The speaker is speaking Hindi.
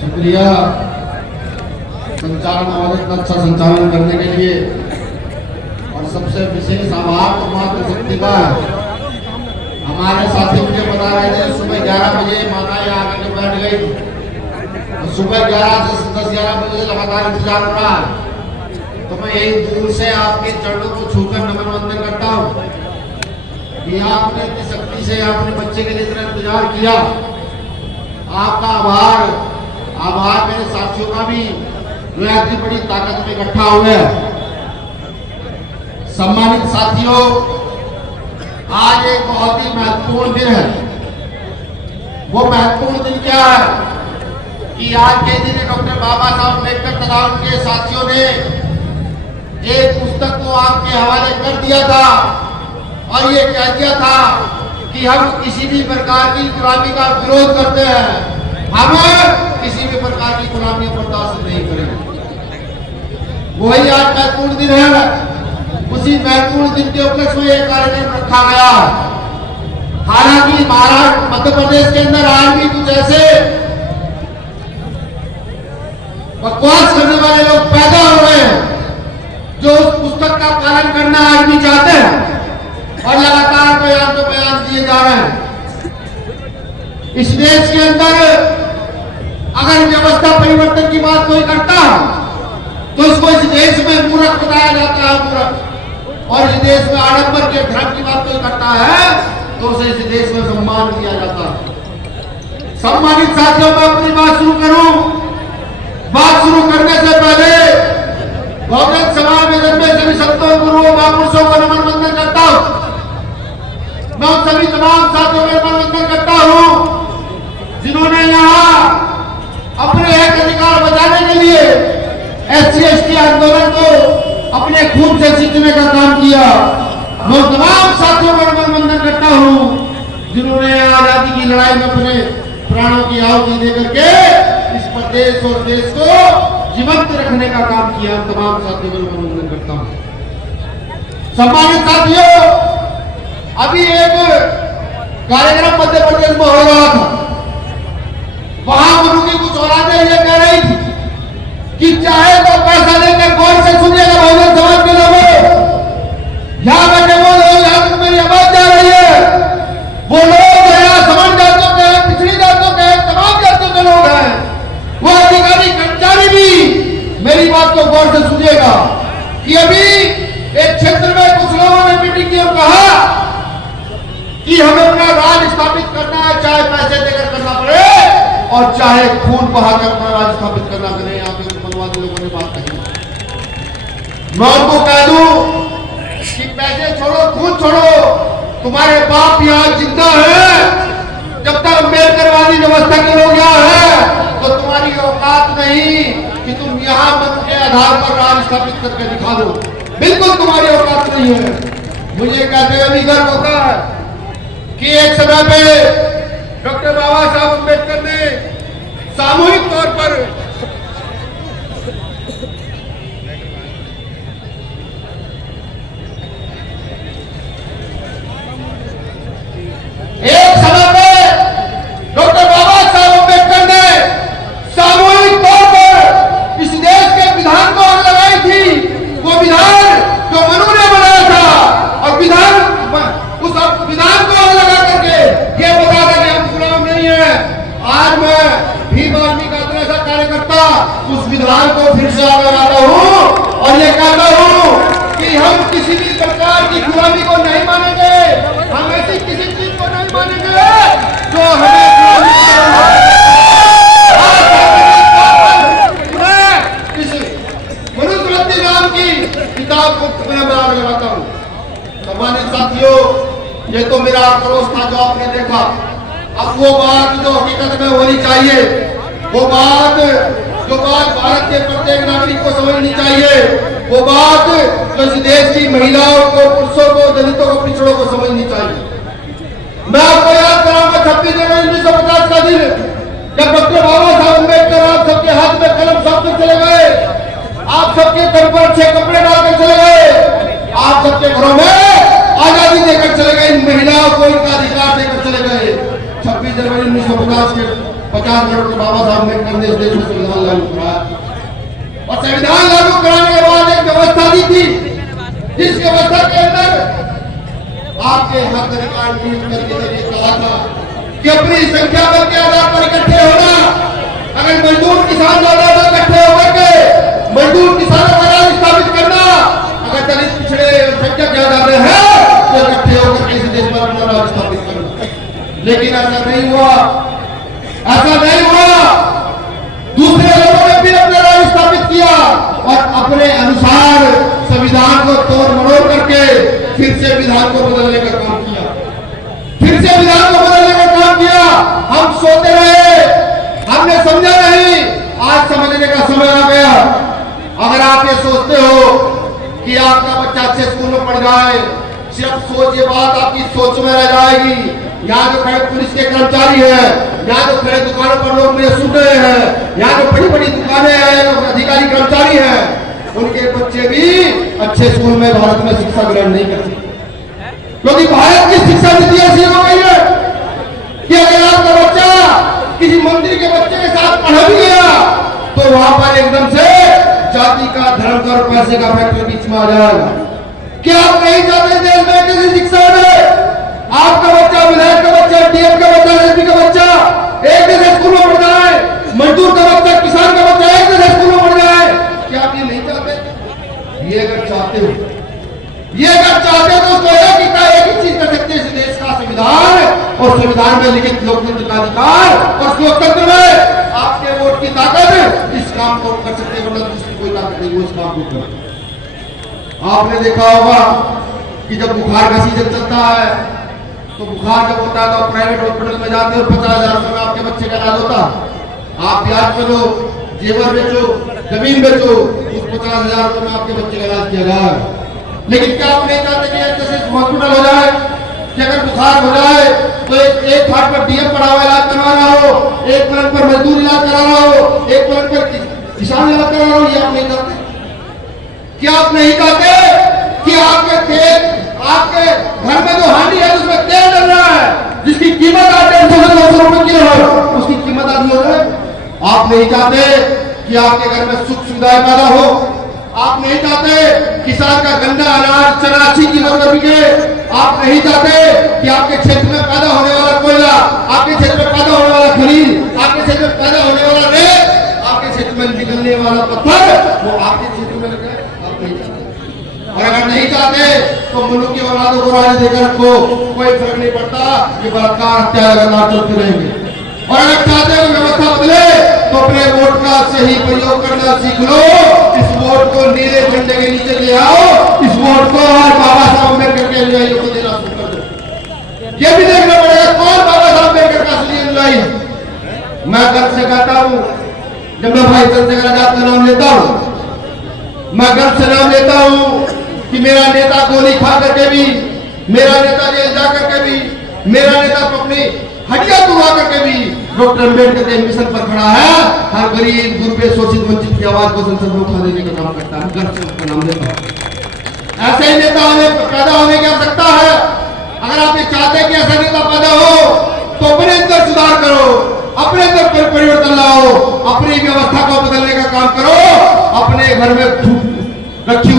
शुक्रिया संचालन और इतना अच्छा संचालन करने के लिए। और सबसे विशेष आभार तो मातृ शक्ति का। हमारे साथी मुझे बता रहे थे सुबह 11 बजे माता यहाँ आकर के बैठ गई और सुबह 11 से 10-11 बजे से लगातार इंतजार हो रहा है। तो मैं यही दूर से आपके चरणों को छूकर नमन वंदन करता हूँ कि आपने इतनी शक्ति से अपने बच्चे के लिए इतना इंतजार किया। आपका आभार मेरे साथियों का भी जो इतनी बड़ी ताकत में इकट्ठा हुए हैं। सम्मानित साथियों, आज एक बहुत ही महत्वपूर्ण दिन है। वो महत्वपूर्ण दिन क्या है कि आज के दिन डॉक्टर बाबा साहब अम्बेडकर तथा उनके साथियों ने एक पुस्तक को आपके हवाले कर दिया था और ये कह दिया था कि हम किसी भी प्रकार की गुलामी का विरोध करते हैं, हम किसी भी प्रकार की गुलामी बर्दाश्त नहीं करेंगे। वही आज महत्वपूर्ण दिन है। उसी महत्वपूर्ण दिन के उपलक्ष्य में एक कार्यक्रम रखा गया। हालांकि महाराष्ट्र मध्य प्रदेश के अंदर आज भी कुछ ऐसे बकवास करने वाले लोग पैदा हो रहे हैं जो उस पुस्तक का पालन करना आज भी चाहते हैं और लगातार बयान दिए जा रहे हैं। इस देश के अंदर अगर व्यवस्था परिवर्तन की बात कोई करता है तो इसको इस देश में मूर्ख बताया जाता है, मूर्ख। और इस देश में आडंबर के धर्म की बात कोई करता है तो उसे इस देश में सम्मान दिया जाता है। सम्मानित साथियों, मैं अपनी बात शुरू करूं। बात शुरू करने से पहले बहुजन समाज में जन्मे सभी संतों, गुरुओं, महापुरुषों को नमन वंदन करता हूं। मैं उन सभी तमाम साथियों को नमन वंदन करता हूं जिन्होंने यहाँ अपने हक अधिकार बचाने के लिए SC/ST आंदोलन को अपने खून से जीतने का काम किया। मैं तमाम साथियों को नमन वंदन करता हूं जिन्होंने आजादी की लड़ाई में अपने प्राणों की आहुति देकर के इस प्रदेश और देश को जीवंत रखने का काम किया। तमाम साथियों को नमन वंदन करता हूं। सम्मानित साथियों, अभी एक कार्यक्रम मध्य प्रदेश में हो रहा था। वहां गुरु की कुछ औलादें ये कह रही थी कि चाहे तो पैसा लेकर गौर से सुनिएगा बहुजन समाज के लोगों, यहाँ बैठे वो लोग, यहाँ तक मेरी आवाज जा रही है, वो लोग यहाँ समान जातियों के हैं, पिछड़ी जातियों के हैं, तमाम जातियों के लोग हैं। वो अधिकारी कर्मचारी भी मेरी बात को गौर से सुनिएगा कि अभी एक क्षेत्र में कुछ लोगों ने मीटिंग की और कहा कि हमें अपना राज स्थापित करना है, चाहे पैसे देकर करना पड़े और चाहे खून बहाकर अपना राज स्थापित करना पड़े। यहाँ पे मनवादी लोगों ने बात कही। मैं उनको कह दूं कि पैसे छोड़ो, खून छोड़ो, तुम्हारे बाप यहाँ जिंदा है। जब तक अम्बेडकरवादी व्यवस्था के लोग यहाँ है तो तुम्हारी औकात नहीं कि तुम यहाँ मत के आधार पर राज स्थापित करके दिखा दो। बिल्कुल तुम्हारी औकात नहीं है। मुझे कहते हुए भी गर्व होता है कि एक समय पे डॉक्टर बाबा साहब अम्बेडकर ने सामूहिक तौर पर इस देश के विधान को आग लगाई थी। वो विधान जो मनु ने बनाया था और विधान उस विधान को आग लगा करके ये बता रहा कि हम गुलाम नहीं है। आज मैं भीम आर्मी का इतना सा कार्यकर्ता उस विधान को फिर से आगे लाता हूँ और ये कहता हूँ कि हम किसी भी प्रकार की गुलामी को नहीं मानेंगे। हम ऐसी किसी चीज को नहीं मानेंगे जो हमें किताब को मैं आग लगाता हूँ। सम्मानित साथियों, ये तो मेरा आक्रोश था जो आपने देखा। अब वो बात जो हकीकत में होनी चाहिए, वो बात जो बात भारत के प्रत्येक नागरिक को समझनी चाहिए, वो बात जो इस देश की महिलाओं को, पुरुषों को, दलितों को, पिछड़ों को समझनी चाहिए। मैं आपको याद कराऊंगा 26 जनवरी 1950 का दिन, जब डॉक्टर बाबा साहब अम्बेडकर आप सबके हाथ में कलम सौंप चले गए, आप सबके घर पर अच्छे कपड़े डालकर चले गए, आप सबके घरों में आजादी देकर चले गए, इन महिलाओं को इनका अधिकार देकर चले गए। 26 जनवरी 1950 के 50 करोड़ के बाबा साहब अम्बेडकर ने इस देश में संविधान लागू कराया और संविधान लागू कराने के बाद एक व्यवस्था दी थी, जिस व्यवस्था के अंदर आपके हक अधिकार नियुक्त करके जरिए कहा था कि अपनी संख्या बल के आधार पर इकट्ठे होना। अगर मजदूर किसान ज्यादा इकट्ठे होकर के मजदूर किसानों का राज स्थापित करना, अगर दलित पिछड़े संख्या ज्यादा है तो इकट्ठे होकर किसी देश में अपना राज स्थापित करना। लेकिन ऐसा नहीं हुआ, ऐसा नहीं हुआ। दूसरे लोगों ने भी अपना राज स्थापित किया और अपने अनुसार संविधान को तोड़ मरोड़ करके फिर से विधान को बदलने का काम किया, फिर से विधान को बदलने का काम किया। हम सोते रहे, हमने समझा नहीं, आज समझने का समय आ गया। अगर आप ये सोचते हो कि आपका बच्चा अच्छे स्कूल में पढ़ जाए, सिर्फ सोच, ये बात आपकी सोच में रह जाएगी। यहाँ जो खड़े पुलिस के कर्मचारी हैं, यहाँ जो खड़े दुकानों पर लोग मुझे सुन रहे हैं, यहाँ जो बड़ी बड़ी दुकानें हैं, अधिकारी कर्मचारी हैं, उनके बच्चे भी अच्छे स्कूल में भारत में शिक्षा ग्रहण नहीं कर सकते, क्योंकि भारत की शिक्षा नीति ऐसी हो गई है कि अगर आपका बच्चा किसी मंदिर के बच्चे के साथ पढ़ भी गया तो वहां पर एकदम से जाति का, धर्म का और पैसे का फैक्टर बीच में आ जाएगा। क्या आप नहीं चाहते देश में किसी शिक्षा में आपका बच्चा, विधायक का बच्चा, डीएम का बच्चा, एसपी का बच्चा एक जैसे स्कूल में पढ़ जाए, मजदूर का बच्चा, किसान का बच्चा एक जैसे स्कूल में पढ़ जाए? क्या आप ये नहीं चाहते? ये अगर चाहते हो, ये अगर चाहते हो तो एक ही चीज कर सकते हैं, इस देश का संविधान और संविधान में लिखित लोकतंत्र का अधिकार, और लोकतंत्र में आपके वोट की ताकत इस काम को कर सकते हैं, वरना दूसरी कोई ताकत नहीं वो इस काम को कर। आपने देखा होगा कि जब बुखार का सीजन चलता है तो बुखार जब होता है तो प्राइवेट हॉस्पिटल में जाते हो, 50,000 रुपए में आपके बच्चे का इलाज होता। आप ब्याज पे लो, जेवर बेचो, जमीन बेचो, उस 50,000 रुपए में आपके बच्चे का इलाज किया जाए। लेकिन क्या आप नहीं चाहते कि जैसे हॉस्पिटल हो जाए कि अगर बुखार हो जाए तो एक खाट पर डीएम पड़ा हुआ इलाज करवाना हो, एक पलंग पर मजदूर इलाज कराना हो, एक पलंग पर किसान इलाज कराना हो? ये आप नहीं चाहते? क्या आप नहीं चाहते कि आपके खेत, आपके घर में जो हांडी है उसमें तेल डल रहा है, जिसकी कीमत आज 150 से 200 रुपए किलो है, उसकी कीमत आज हो रहा है? आप नहीं चाहते कि आपके घर में सुख सुविधाएं पैदा हो? आप नहीं चाहते किसान का गन्ना, अनाज, चना अच्छी कीमत पर बिके? आप नहीं चाहते कि आपके क्षेत्र में पैदा होने वाला कोयला, आपके क्षेत्र में पैदा होने वाला खनिज, आपके क्षेत्र में पैदा होने वाला रेत, आपके क्षेत्र में निकलने वाला पत्थर वो आपके क्षेत्र में लगे? आप नहीं चाहते। और अगर नहीं चाहते तो मुल्क की औलादों को राज देकर रखो, कोई फर्क नहीं पड़ता, ये बलात्कार, हत्या लगातार चलते रहेंगे। और अगर चाहते हो व्यवस्था बदले तो अपने वोट का सही प्रयोग करना सीख लो। इस वोट को नीले झंडे के नीचे ले आओ, इस वोट को और बाबा साहब अम्बेडकर के अनुयायियों को देना शुरू कर दो। ये भी देखना पड़ेगा कौन बाबा साहब अम्बेडकर का असली अनुयायी है। मैं गर्व से कहता हूँ, जब मैं भाई चंद्रशेखर आजाद का नाम लेता हूँ, मैं गर्व से नाम लेता हूँ कि मेरा नेता गोली खा करके भी, मेरा नेता जेल जा करके भी, मेरा नेता अपनी हड्डियां तुड़वा करके भी डॉक्टर अम्बेडकर के मिशन पर खड़ा है। हर गरीब, गुरबे, शोषित, वंचित की आवाज को संसद में उठा देने का काम करता है। गर्व से उसका नाम लेता हूं। ऐसे ही नेता पैदा होने की आवश्यकता है। अगर आप ये चाहते हैं कि ऐसा नेता पैदा हो तो अपने अंदर सुधार करो, अपने अंदर परिवर्तन लाओ, अपनी व्यवस्था को बदलने का काम करो, अपने घर में रखी